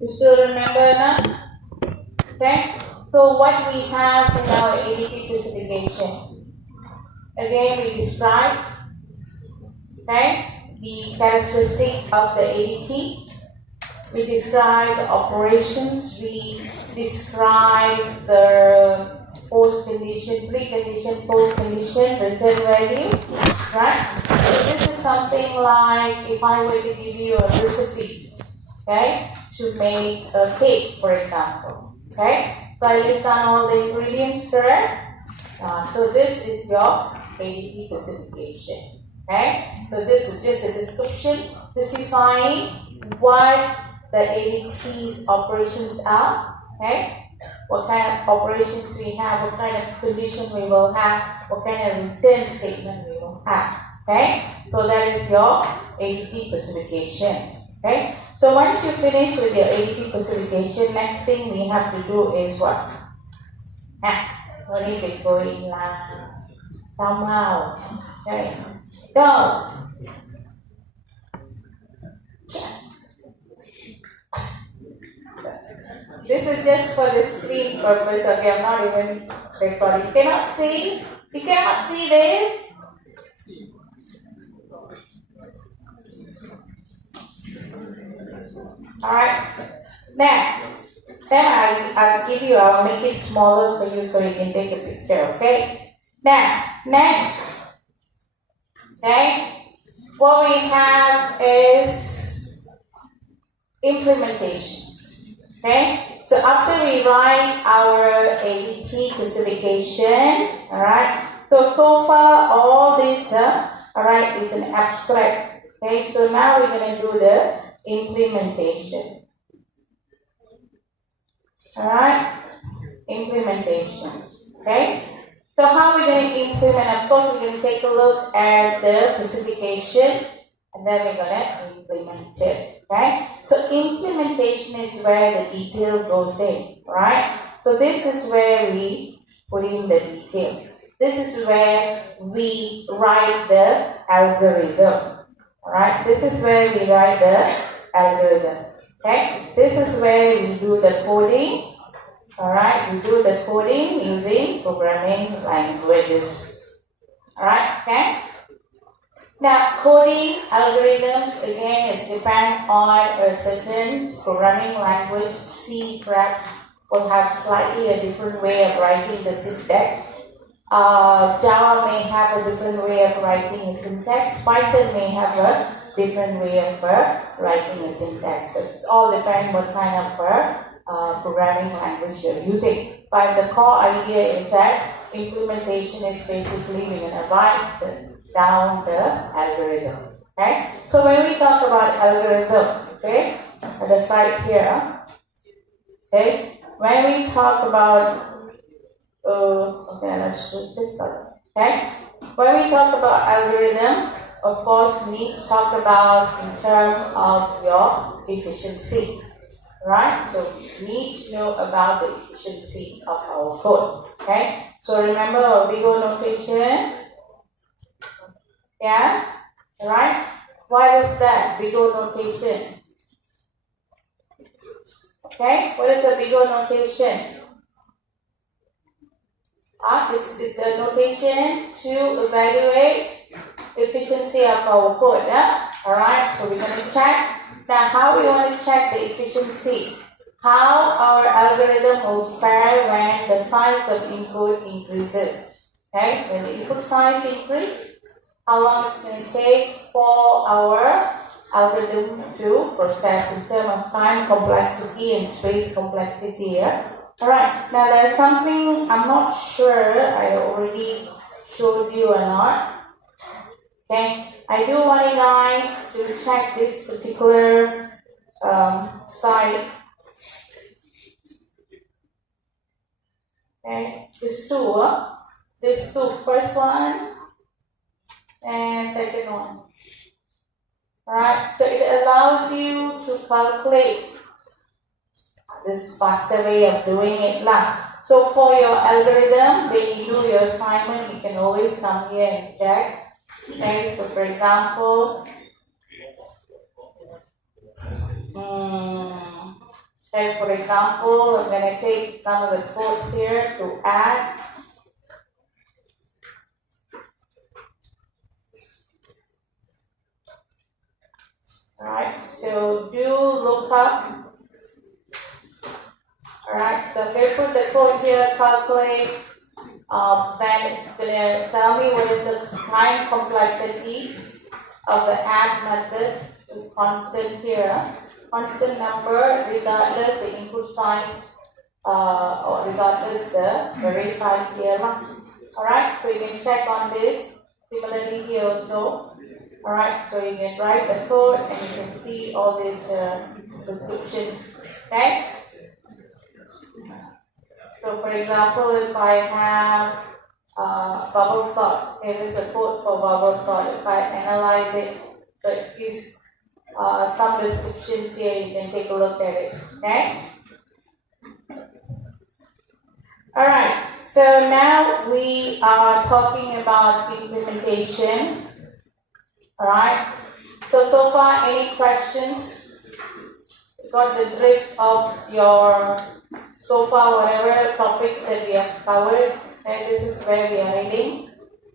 You still remember now? Okay. So what we have in our ADT specification? Again, we describe, okay, the characteristic of the ADT. We describe the operations. We describe the post condition, precondition, post condition, return value, right? So this is something like if I were to give you a recipe, okay, to make a cake, for example, okay. So I list down all the ingredients, correct? So this is your ADT specification, okay. So this is just a description specifying what the ADT's operations are, okay? What kind of operations we have, what kind of condition we will have, what kind of return statement we will have, okay? So that is your ADT specification, okay? So once you finish with your ADT specification, next thing we have to do is what? No need to go in come out, okay? Go. This is just for the screen purpose, okay? I'm not even recording. You cannot see? You cannot see this? Alright. Now, then I'll give you, I'll make it smaller for you so you can take a picture, okay? Now, next. Okay? What we have is implementation. Okay? So after we write our ADT specification, alright, so far all this, alright, is an abstract. Okay, so now we're going to do the implementation. Alright, implementations. Okay, so how are we going to implement? Of course, we're going to take a look at the specification and then we're going to implement it. Okay, so implementation is where the detail goes in, right? So this is where we put in the details. This is where we write the algorithm. Alright, this is where we write the algorithms. Okay, this is where we do the coding. Alright, we do the coding using programming languages. Alright, okay. Now, coding algorithms, again, is depend on a certain programming language. C perhaps will have slightly a different way of writing the syntax. Java may have a different way of writing a syntax. Python may have a different way of writing a syntax. So it's all depends what kind of programming language you're using. But the core idea is that implementation is basically we're going to write down the algorithm. Okay, so when we talk about algorithm, okay, at the side here, okay, when we talk about okay, let's just this color. Okay, when we talk about algorithm, of course we need to talk about in terms of your efficiency, right? So we need to know about the efficiency of our code. Okay, so remember our big O notation. Yeah, right? What is that? Big O notation. Okay, what is the big O notation? It's a notation to evaluate efficiency of our code. Yeah? Alright, so we're going to check. Now, how we want to check the efficiency? How our algorithm will fare when the size of input increases. Okay, when the input size increases, how long it's going to take for our algorithm to process in terms of time complexity and space complexity. Yeah? Alright, now there's something I'm not sure I already showed you or not. Okay, I do want you guys to check this particular site. Okay, these two, first one and second one. Alright, so it allows you to calculate. This faster way of doing it lah. So for your algorithm, when you do your assignment, you can always come here and check. Okay, so for example, for example, I'm going to take some of the codes here to add. Alright, so do look up. Alright, so they put the code here, calculate. Then it's going to tell me what is the time complexity of the add method. Is constant here. Constant number regardless the input size or regardless the array size here. Alright, so you can check on this. Similarly here also. Alright, so you can write the code and you can see all these descriptions. Okay? So for example, if I have bubble sort, okay, this is a code for bubble sort. If I analyze it, so it gives some descriptions here, you can take a look at it. Okay? Alright, so now we are talking about implementation. Alright, so far any questions? You got the drift of your so far whatever topics that we have covered, and this is where we are heading.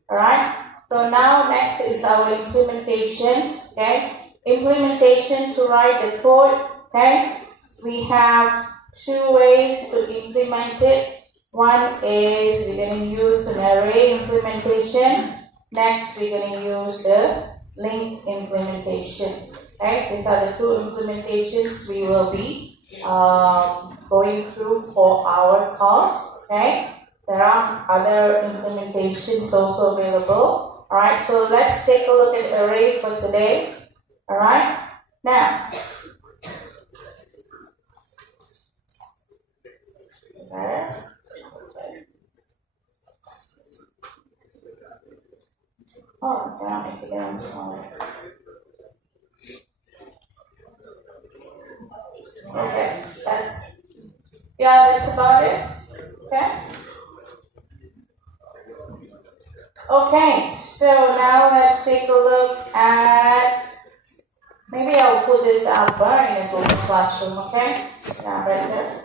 Alright, so now next is our implementations. Okay, implementation to write the code. Okay, we have two ways to implement it. One is we're going to use an array implementation. Next, we're going to use the link implementation. Okay, these are the two implementations we will be going through for our course. Okay, there are other implementations also available. Alright, so let's take a look at array for today. Alright, now oh, I don't make it down smaller. Okay, that's about it. Okay. Okay, so now let's take a look at, maybe I'll put this up in a Google Classroom, okay? Yeah, right there.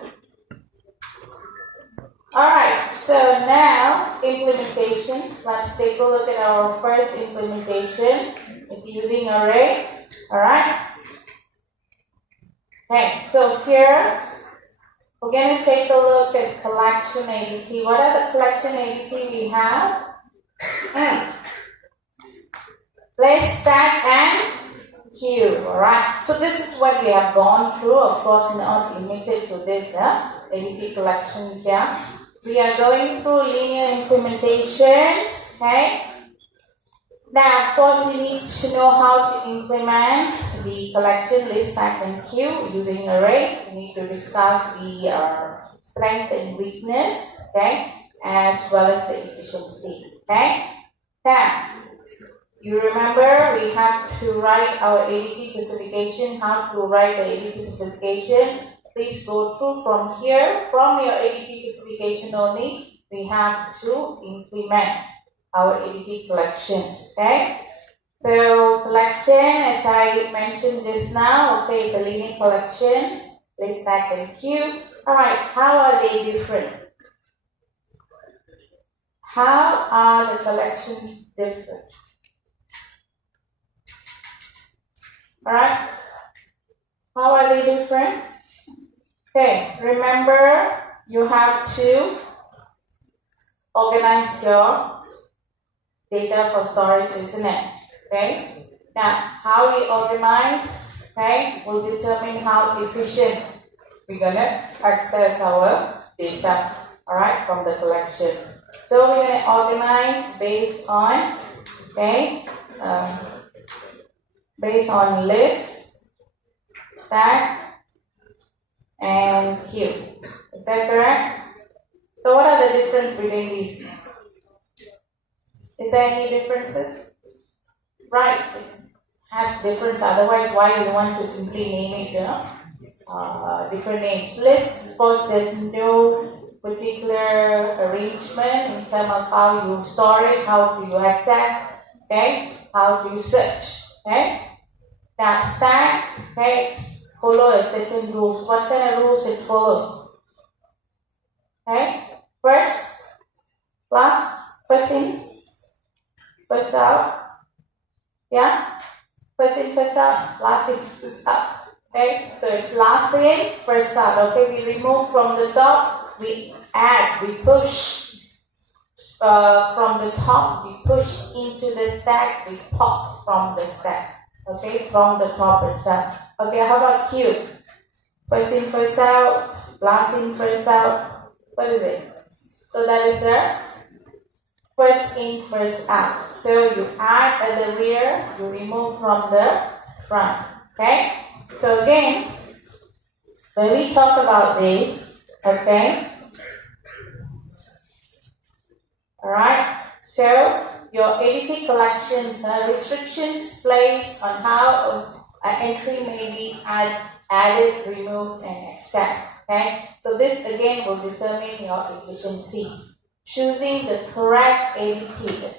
Alright, so now implementations. Let's take a look at our first implementation. It's using array. Alright. Okay, so here we're going to take a look at collection ADT. What are the collection ADT we have? Place, stack, and queue. Alright, so this is what we have gone through. Of course, not limited to this ADT collections. Yeah, we are going through linear implementations. Okay. Now, of course, you need to know how to implement the collection, list, stack, and queue using array. You need to discuss the strength and weakness, okay, as well as the efficiency. Okay. Now, you remember we have to write our ADT specification. How to write the ADT specification? Please go through from here. From your ADT specification only, we have to implement our ADT collections. Okay. So collection, as I mentioned just now, okay, it's a linear collection, list, stack, and queue. Alright, how are they different? How are the collections different? Alright, how are they different? Okay, remember you have to organize your data for storage, isn't it? Okay, now how we organize, okay, will determine how efficient we're gonna access our data, alright, from the collection. So we're gonna organize based on, okay, based on list, stack, and queue. Is that correct? So what are the differences between these? Is there any differences? Right, it has difference. Otherwise, why you want to simply name it, different names? List, of course, there's no particular arrangement in terms of how you store it, how do you access, okay, how do you search, okay. Now stack, okay, follow a certain rules. What kind of rules it follows? Okay, first in, first out. Yeah, first in, first out, last in, first out. Okay, so it's last in, first out. Okay, we remove from the top, we add, we push. From the top, we push into the stack, we pop from the stack. Okay, from the top itself. Okay, how about Q? First in, first out, last in, first out. What is it? So that is a first in, first out. So you add at the rear, you remove from the front. Okay? So again, when we talk about this, okay? Alright, so your ADT collections restrictions placed on how an entry may be added, removed, and accessed. Okay, so this again will determine your efficiency. Choosing the correct ADT,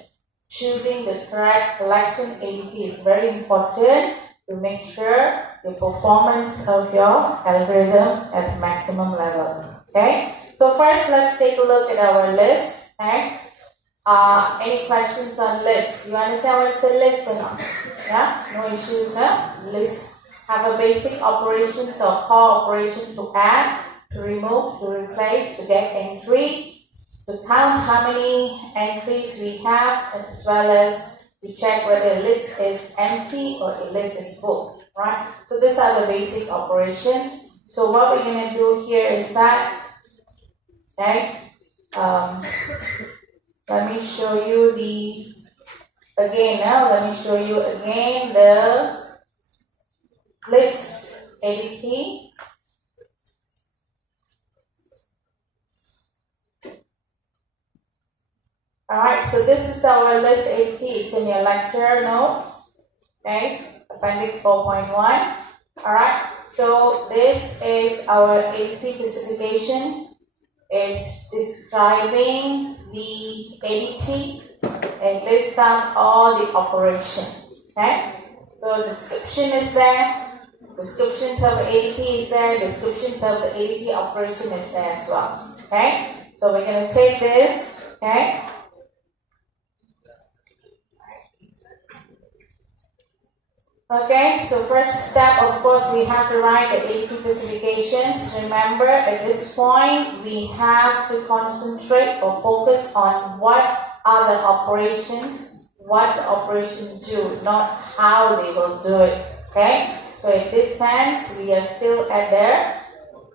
choosing the correct collection ADT is very important to make sure the performance of your algorithm at maximum level. Okay, so first let's take a look at our list. Okay. Any questions on list? You understand what it's a list or not? Yeah? No issues, huh? List have a basic operations or core operation to add, to remove, to replace, to get entry, to count how many entries we have, as well as to check whether a list is empty or a list is full. Right? So these are the basic operations. So what we're going to do here is that, okay, let me show you the list ADT. Alright, so this is our list ADT. It's in your lecture notes. Okay, appendix 4.1. Alright, so this is our ADT specification. It's describing the ADT and lists down all the operation. Okay? So description is there, description of the ADT is there, description of the ADT operation is there as well. Okay? So we're going to take this, okay? Okay, so first step, of course, we have to write the ADT specifications. Remember, at this point, we have to concentrate or focus on what are the operations, what the operations do, not how they will do it. Okay, so in this sense, we are still at the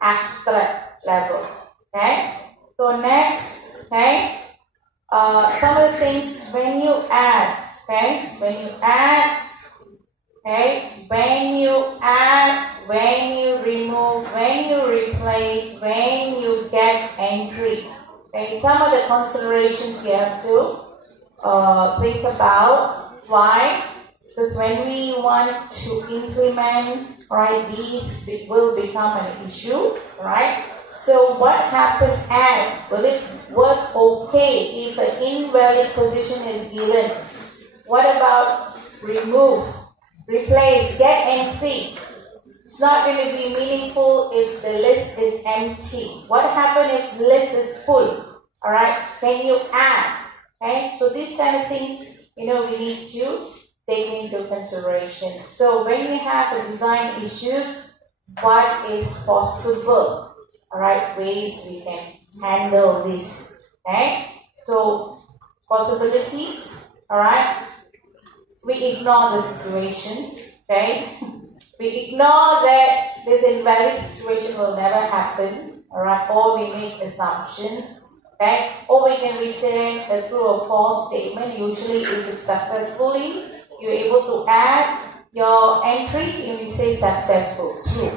abstract level. Okay, so next, okay, some of the things when you add, okay, okay, when you add, when you remove, when you replace, when you get entry. Okay, some of the considerations you have to think about. Why? Because when we want to implement, right, these will become an issue, right? So what happened and will it work okay if an invalid position is given? What about remove? Replace, get entry. It's not going to be meaningful if the list is empty. What happens if the list is full? Alright, can you add? Okay, so these kind of things, we need to take into consideration. So when we have design issues, what is possible? Alright, ways we can handle this. Okay, so possibilities, alright. We ignore the situations, okay? We ignore that this invalid situation will never happen, alright? Or we make assumptions, okay? Or we can return a true or false statement. Usually, if it's successfully, you're able to add your entry and you say successful, true,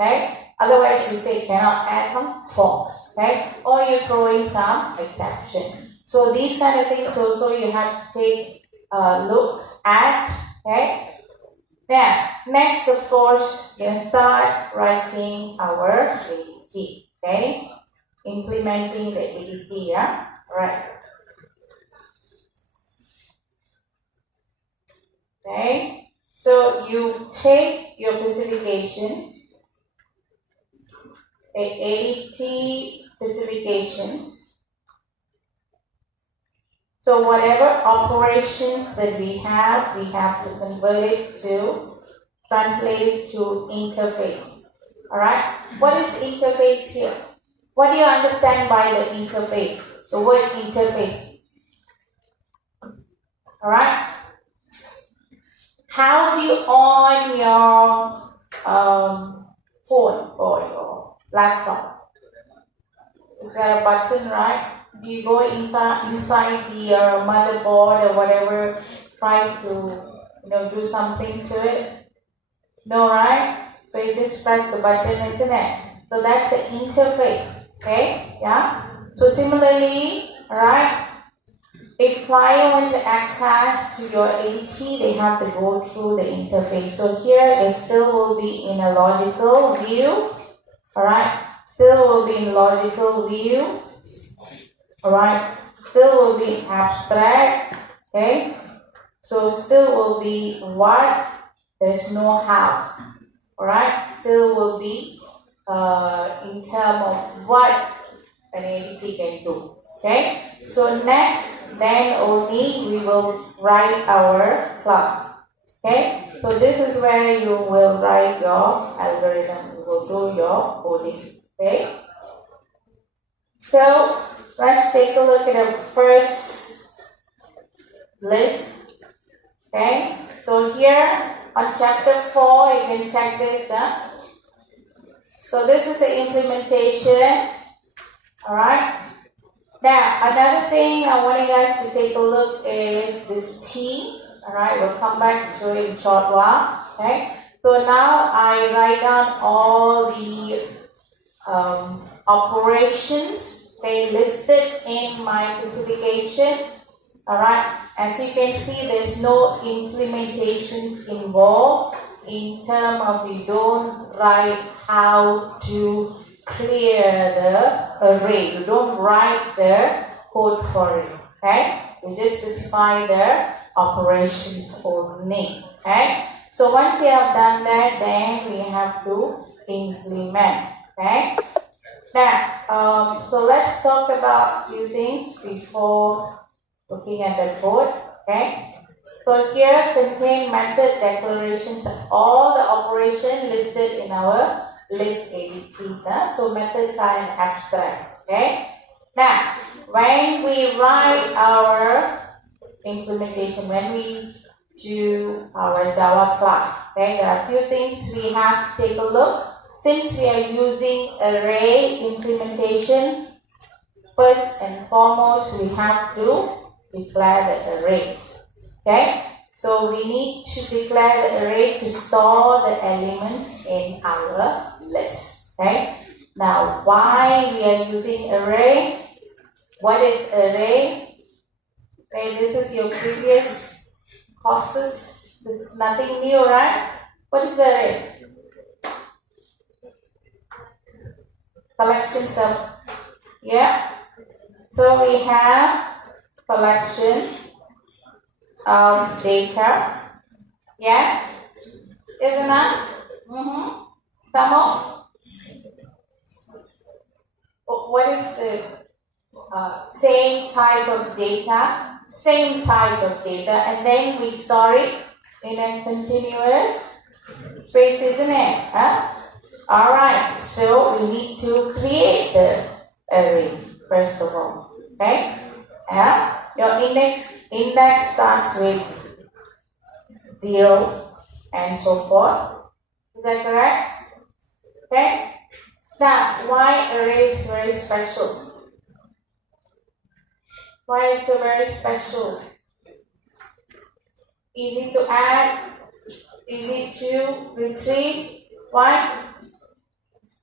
okay? Otherwise, you say cannot add false, okay? Or you're throwing some exception. So these kind of things also you have to take look at, okay? Then, next, of course, we can start writing our ADT, okay? Implementing the ADT, yeah? Right. Okay? So, you take your specification, a ADT specification. So whatever operations that we have to convert it to, translate it to interface. Alright? What is interface here? What do you understand by the interface? The word interface. Alright? How do you on your phone or your laptop? Is there a button, right? Do you go inside the motherboard or whatever, try to do something to it? No, right? So you just press the button, isn't it? So that's the interface. Okay? Yeah? So similarly, right? If client wants access to your ADT, they have to go through the interface. So here it still will be in a logical view. Alright? Still will be in logical view. Alright? Still will be in abstract. Okay? So still will be what? There's no how. Alright? Still will be in terms of what an ADT can do. Okay? So next, then only we will write our class. Okay? So this is where you will write your algorithm. You will do your coding. Okay? So let's take a look at the first list. Okay? So here on chapter 4, you can check this. So this is the implementation. Alright? Now, another thing I want you guys to take a look is this T. Alright, we'll come back to it in a short while. Okay? So now I write down all the operations, okay, listed in my specification. Alright, as you can see, there's no implementations involved in terms of you don't write how to clear the array. You don't write the code for it. Okay? You just specify the operations only. Okay? So once you have done that, then we have to implement. Okay? Now, so let's talk about a few things before looking at the code. Okay? So here contain method declarations of all the operations listed in our list ADTs. So methods are in abstract. Okay. Now, when we write our implementation, when we do our Java class, okay, there are a few things we have to take a look. Since we are using array implementation, first and foremost, we have to declare the array. Okay. So we need to declare the array to store the elements in our list. Okay. Now, why we are using array? What is array? Okay, this is your previous courses. This is nothing new, right? What is array? Collections of, yeah. So we have collection of data. Yeah? Isn't that? Some more. What is the same type of data? Same type of data, and then we store it in a continuous space, isn't it? Alright, so we need to create the array first of all. Okay? Your index starts with 0 and so forth. Is that correct? Okay? Now, why array is very special? Why is it very special? Easy to add, easy to retrieve. Why?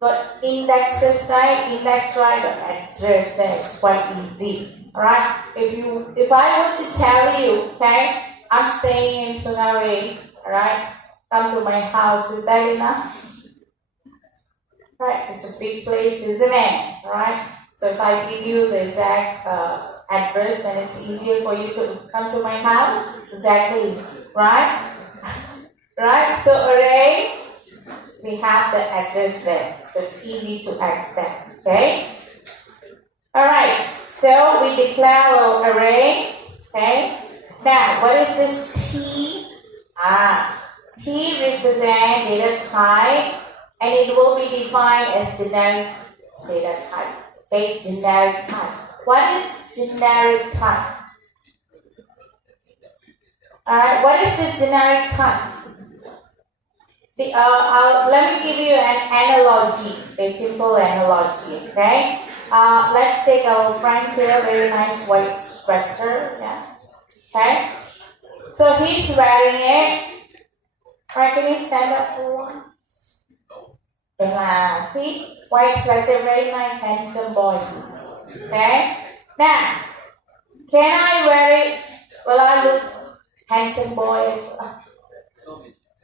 Got indexes, right? Index, right? Or address there. It's quite easy. Alright? If I were to tell you, okay, I'm staying in Sungai, alright? Come to my house, is that enough? Right? It's a big place, isn't it? Alright? So if I give you the exact address, then it's easier for you to come to my house. Exactly. Right? Right? So array we have the address there. So it's easy to access. Okay. Alright. So we declare our array. Okay. Now what is this T? T represents data type and it will be defined as generic data type. Okay, generic type. What is generic type? Alright, what is the generic type? Let me give you an analogy, a simple analogy, okay? Let's take our friend here, very nice white sweater, yeah, okay? So he's wearing it. Alright, can you stand up for one? Yeah, see? White sweater, very nice, handsome boys. Okay? Now, can I wear it? Will I look handsome boys?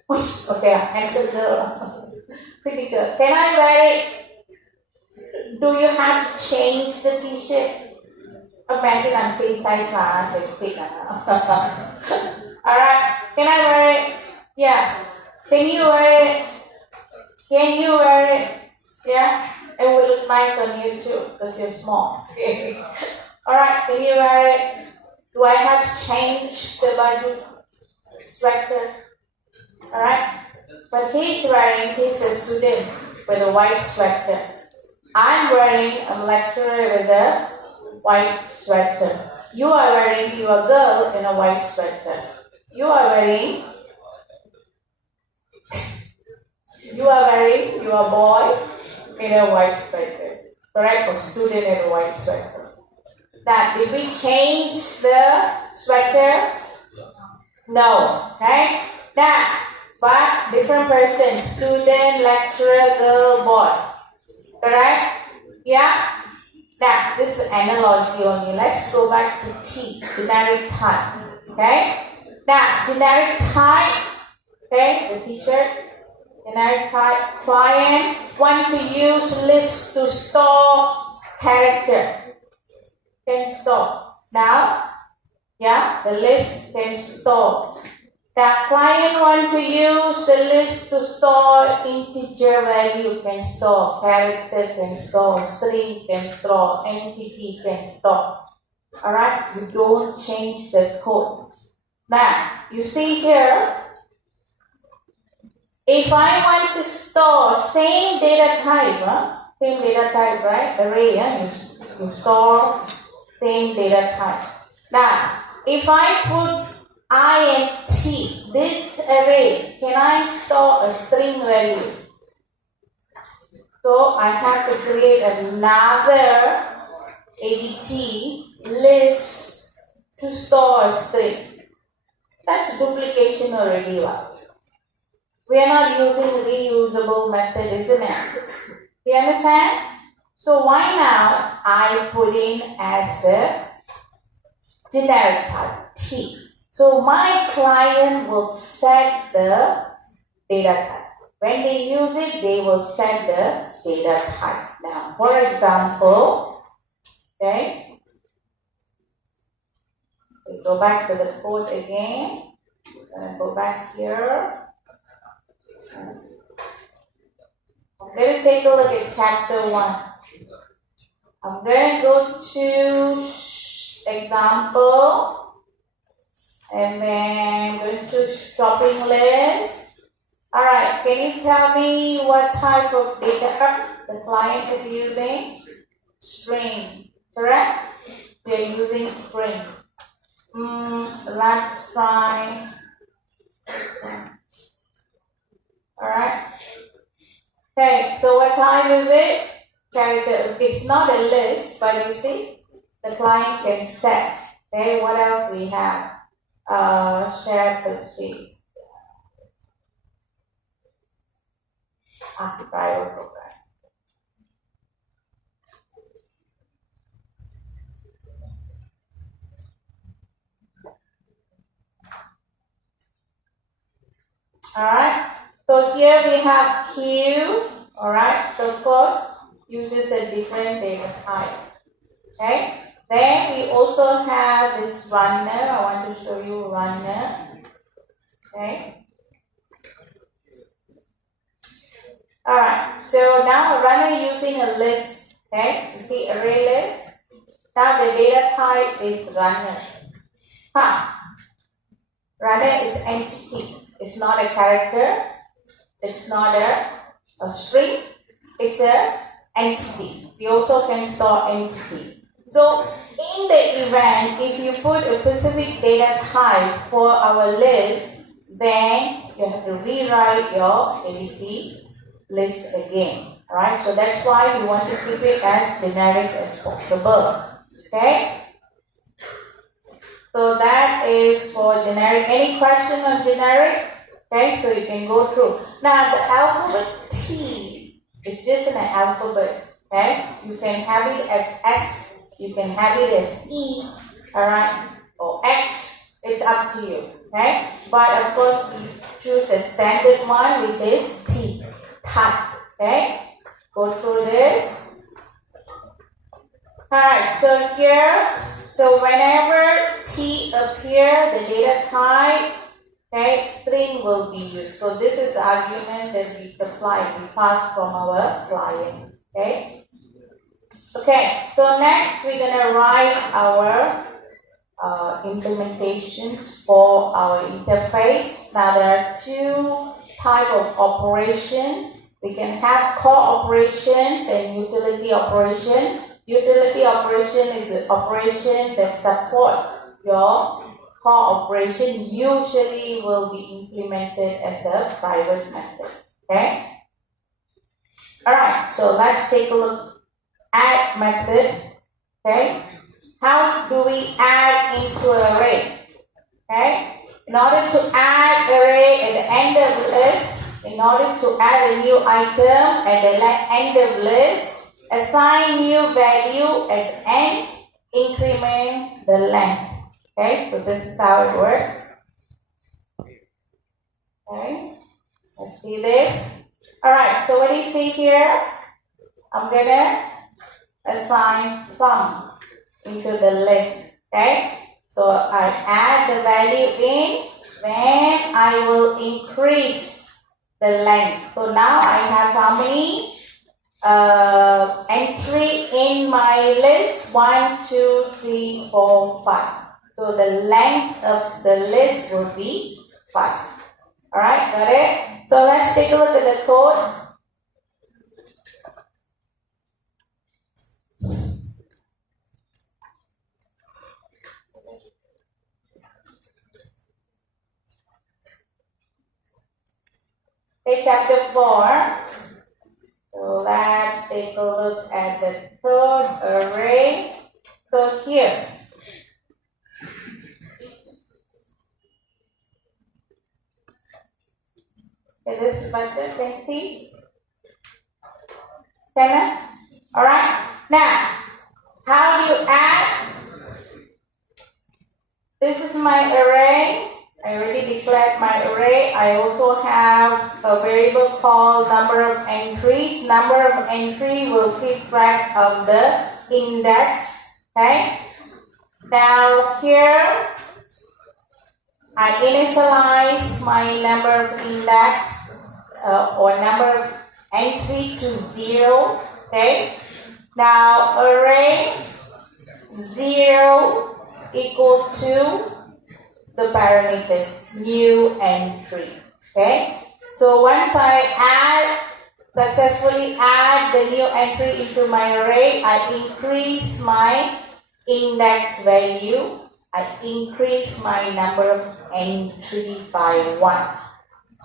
Okay, handsome girl. Pretty good. Can I wear it? Do you have to change the t-shirt? Imagine I'm saying size fit. Alright, can I wear it? Yeah. Can you wear it? Can you wear it? Yeah. It will look nice on you too because you're small. Alright, can you wear it? Do I have to change the body sweater? Alright. But he's a student with a white sweater. I'm wearing a lecturer with a white sweater. You are wearing your girl in a white sweater. You are wearing your boy in a white sweater. Correct? Or student in a white sweater. Now, did we change the sweater? No. Okay? Now, but different person, student, lecturer, girl, boy. Correct? Yeah? Now, this is analogy only. Let's go back to T, generic type. Okay? Now, generic type, okay, the t-shirt, generic type, client want to use list to store character. Can store. Now, yeah, the list can store. The client want to use the list to store integer value, can store, character can store, string can store, entity can store. Alright, you don't change the code. Now, you see here, if I want to store same data type, right? Array, you store same data type. Now, if I put I and T, this array, can I store a string value? So I have to create another ADT list to store a string. That's duplication already. We are not using reusable method, isn't it? You understand? So why now I put in as the generic type T. So my client will set the data type. When they use it, they will set the data type. Now, for example, okay, we go back to the code again. We're going to go back here. I'm going to take a look at chapter 1. I'm going to go to example. And then I'm going to choose shopping list. Alright, can you tell me what type of data the client is using? String, correct? We are using string. Let's try. Alright. Okay, so what type is it? Character. It's not a list, but you see, the client can set. Okay, what else we have? Share purchase. Private program. Alright, so here we have Q. Alright, so of course uses a different data type. Okay. Then we also have this runner. I want to show you runner. Okay. Alright, so now runner using a list. Okay, you see array list. Now the data type is runner. Runner is entity. It's not a character. It's not a string. It's a entity. We also can store entity. So in the event, if you put a specific data type for our list, then you have to rewrite your entity list again. Alright, so that's why we want to keep it as generic as possible. Okay? So that is for generic. Any question on generic? Okay, so you can go through. Now the alphabet T is just an alphabet. Okay, you can have it as S, you can have it as E, alright, or X. It's up to you. Okay, but of course we choose a standard one, which is T type. Okay, go through this. Alright, so here, so whenever T appear, the data type, okay, string will be used. So this is the argument that we supply, we pass from our client. Okay. Okay, so next we're gonna write our implementations for our interface. Now there are two types of operation. We can have core operations and utility operation. Utility operation is an operation that support your core operation, usually will be implemented as a private method. Okay? Alright, so let's take a look at method. Okay? How do we add into an array? Okay? In order to add array at the end of the list, in order to add a new item at the end of list, assign new value at the end, increment the length. Okay, so this is how it works. Okay, let's see this. Alright, so what do you see here? I'm gonna assign thumb into the list. Okay, so I add the value in, then I will increase the length. So now I have how many entry in my list? 1, 2, 3, 4, 5. So the length of the list will be 5. Alright, got it? So let's take a look at the code. Okay, chapter 4. So let's take a look at the third array. So here. Okay, this button, can see? Can I? Alright. Now, how do you add? This is my array. I already declared my array. I also have a variable called number of entries. Number of entry will keep track of the index. Okay. Now here I initialize my number of index or number of entry to 0. Okay. Now array 0 equal to the parameters new entry. Okay. So once I successfully add the new entry into my array, I increase my index value. I increase my number of entry by 1.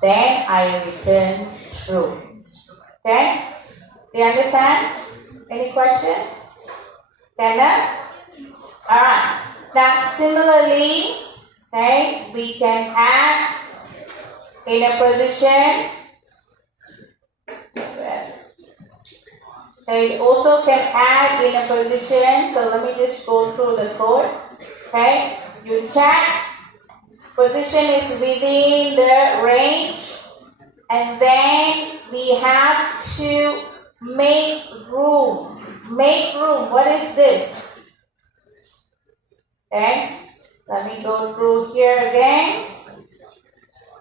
Then I return true. Okay? Do you understand? Any question? Can Alright. Now similarly, okay, we can add in a position. Okay, also can add in a position. So let me just go through the code. Okay, you check position is within the range, and then we have to make room. Make room. What is this? Okay, let me go through here again.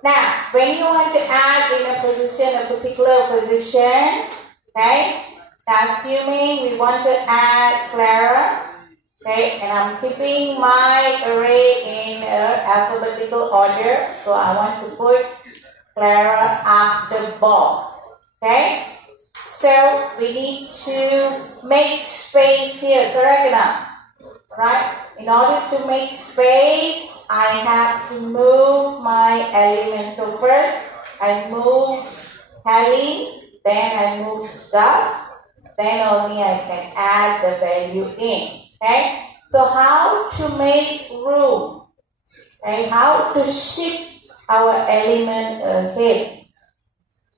Now, when you want to add in a position, a particular position, okay? Now, assuming we want to add Clara, okay, and I'm keeping my array in alphabetical order, so I want to put Clara after Bob, okay? So, we need to make space here, correct enough? Right? In order to make space, I have to move my element. So first, I move Hallie, then I move Doug, then only I can add the value in. Okay? So how to make room? Okay? How to shift our element ahead?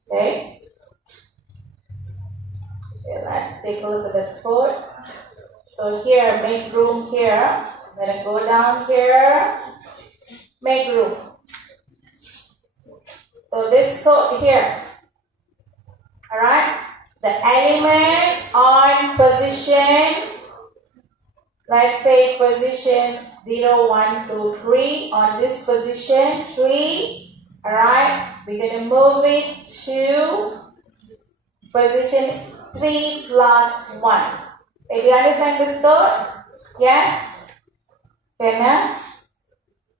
Okay? So let's take a look at the code. So here, make room here. I'm going to go down here, make room. So this code here. Alright. The element on position, let's say position 0, 1, 2, 3. On this position, 3. Alright. We're going to move it to position 3 plus 1. Do you understand this code? Yeah? Can I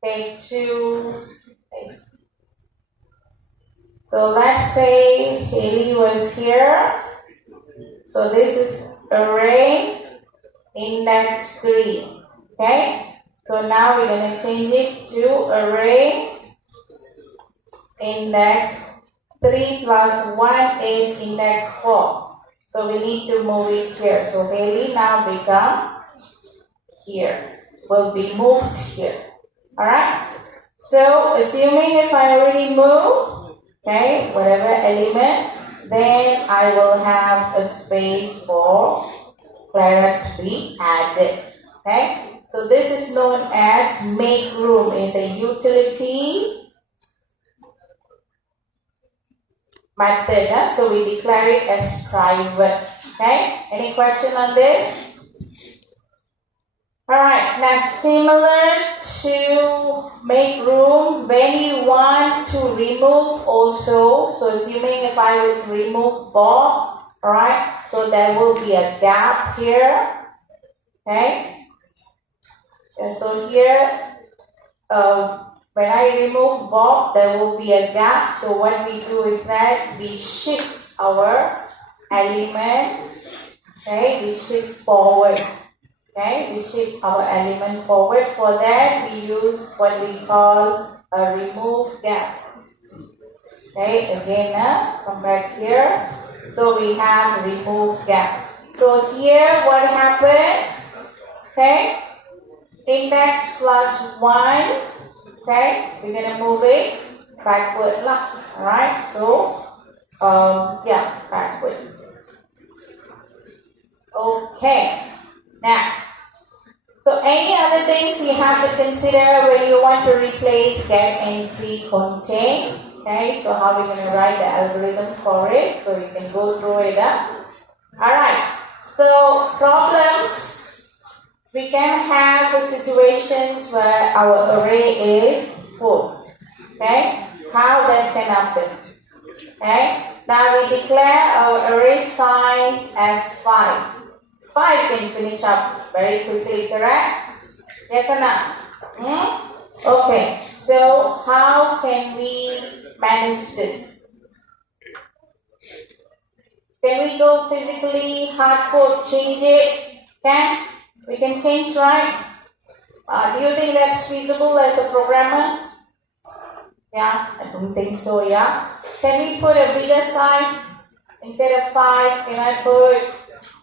take 2? So let's say Haley was here. So this is array index 3. Okay? So now we're going to change it to array index 3 plus 1 is index 4. So we need to move it here. So Haley now become here. Will be moved here. Alright? So assuming if I already move, okay, whatever element, then I will have a space for Clara to be added. Okay? So this is known as make room. It's a utility method, so we declare it as private. Okay, any question on this? Alright, now similar to make room, when you want to remove also, so assuming if I would remove Bob, alright, so there will be a gap here. Okay, and so here when I remove Bob, there will be a gap. So what we do is that we shift our element. Okay, we shift forward. Okay, we shift our element forward. For that, we use what we call a remove gap. Okay, again, come back here. So we have remove gap. So here, what happened? Okay, index plus 1. Okay, we're going to move it backward lah. Alright, so yeah, backward. Okay, now, so any other things you have to consider when you want to replace get entry contain. Okay, so how we're going to write the algorithm for it, so you can go through it up. Alright, so problems. We can have situations where our array is full. Okay? How that can happen? Okay? Now we declare our array size as 5. 5 can finish up very quickly, correct? Yes or no? Okay. So how can we manage this? Can we go physically, hardcode, change it? Can? We can change, right? Do you think that's feasible as a programmer? Yeah, I don't think so, yeah. Can we put a bigger size? Instead of 5, can I put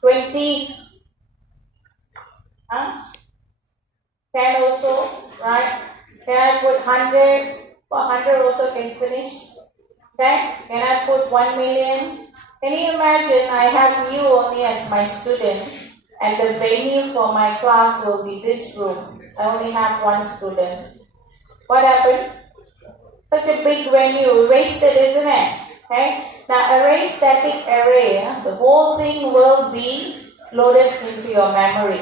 20? Huh? 10 also, right? Can I put 100? 100 also can finish. Okay? Can I put 1 million? Can you imagine I have you only as my student? And the venue for my class will be this room. I only have 1 student. What happened? Such a big venue, wasted, isn't it? Okay? Now array static array, the whole thing will be loaded into your memory.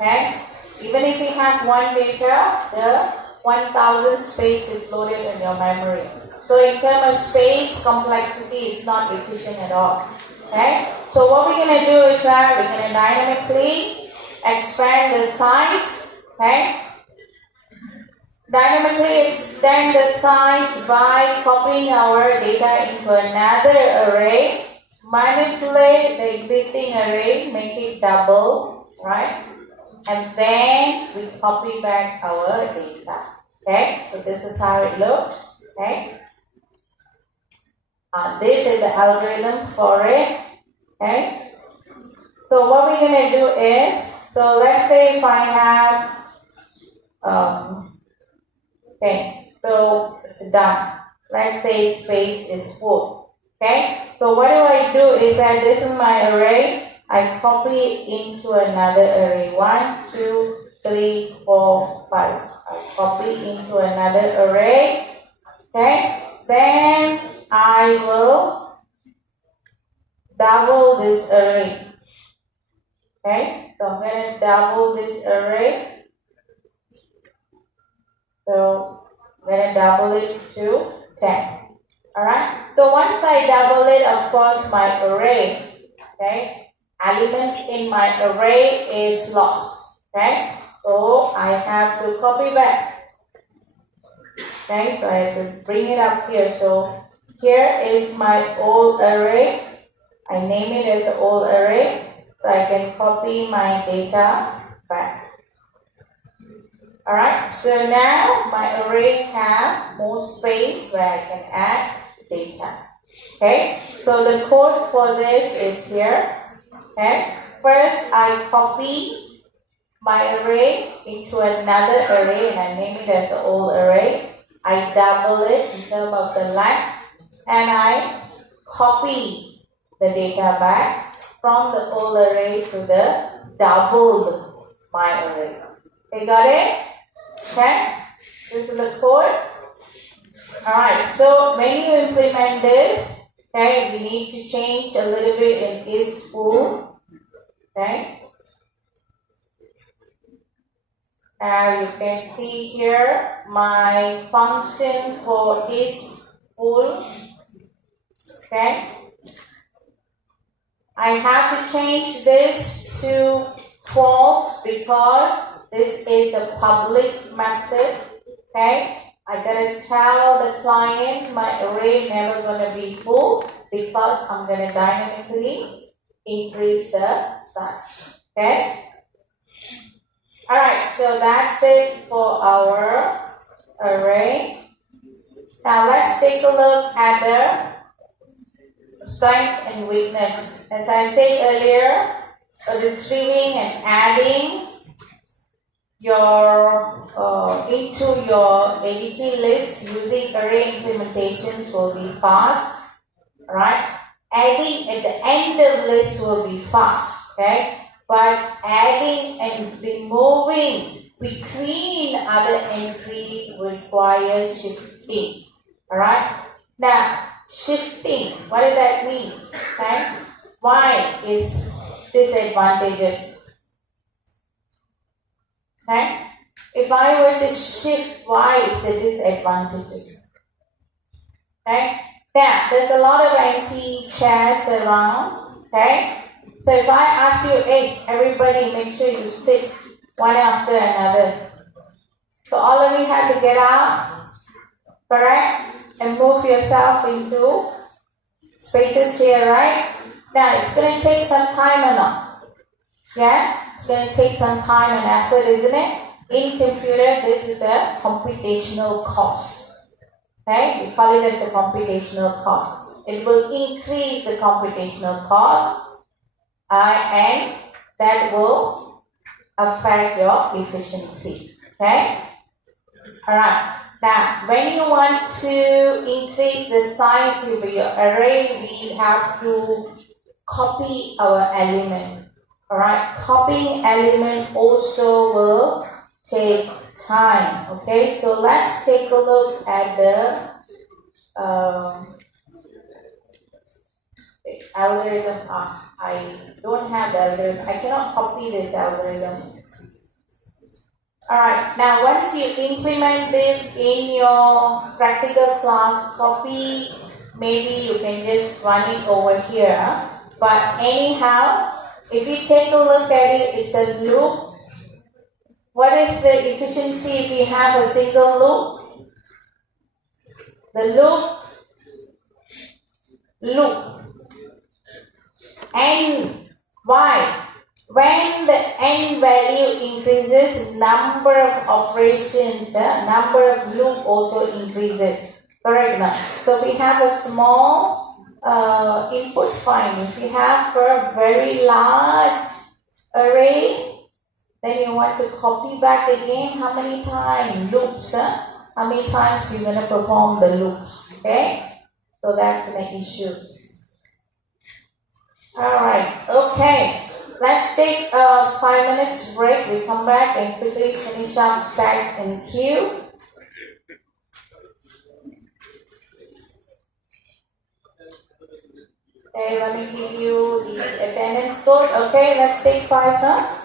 Okay? Even if you have 1 data, the 1000 space is loaded in your memory. So in terms of space, complexity is not efficient at all. Okay? So what we're going to do is that we're going to dynamically expand the size. Okay? Dynamically extend the size by copying our data into another array. Manipulate the existing array, make it double, right? And then we copy back our data. Okay, so this is how it looks. Okay, this is the algorithm for it. Okay, so what we're gonna do is, so let's say if I have, okay, so it's done. Let's say space is full. Okay, so what do is that this is my array. I copy it into another array. 1, 2, 3, 4, 5. I copy into another array. Okay, then I will double this array. Okay, so I'm going to double this array. So I'm going to double it to 10. Alright, so once I double it, of course, my array, okay, elements in my array is lost. Okay, so I have to copy back. Okay, so I have to bring it up here. So here is my old array. I name it as the old array. So I can copy my data back. Alright, so now my array have more space where I can add data. Okay, so the code for this is here. Okay, first I copy my array into another array and I name it as the old array. I double it in terms of the length and I copy the data back from the old array to the doubled my array. Okay, got it? Okay, this is the code. Alright, so when you implement this, okay, we need to change a little bit in is full. Okay. Now you can see here my function for is full. Okay. I have to change this to false because this is a public method. Okay. I gotta tell the client my array never gonna be full because I'm gonna dynamically increase the size. Okay. Alright, so that's it for our array. Now let's take a look at the strength and weakness. As I said earlier, retrieving and adding your into your ADT list using array implementations will be fast, right? Adding at the end of list will be fast, okay? But adding and removing between other entry requires shifting, alright? Now, shifting, what does that mean? Okay? Why is disadvantageous? Okay? If I were to shift, why is it disadvantageous? Okay? Now, there's a lot of empty chairs around. Okay? So if I ask you, hey, everybody make sure you sit one after another. So all of you have to get up, correct? And move yourself into spaces here, right? Now, it's going to take some time or not? Yes? It's going to take some time and effort, isn't it? In computer, this is a computational cost. Okay? We call it as a computational cost. It will increase the computational cost and that will affect your efficiency. Okay? Alright. Now, when you want to increase the size of your array, we have to copy our element. Alright, copying element also will take time. Okay, so let's take a look at the algorithm. I don't have the algorithm. I cannot copy this algorithm. Alright, now once you implement this in your practical class copy, maybe you can just run it over here. But anyhow, if you take a look at it, it's a loop. What is the efficiency if you have a single loop? The loop. And why? When the n value increases, number of operations, the number of loop also increases. Correct now. So we have a small input fine. If you have for a very large array, then you want to copy back again. How many times? Loops. How many times you're going to perform the loops? Okay. So that's an issue. Alright, okay. Let's take a 5 minutes break. We come back and quickly finish up stack and queue. Okay, let me give you the attendance code. Okay, let's take 5 now.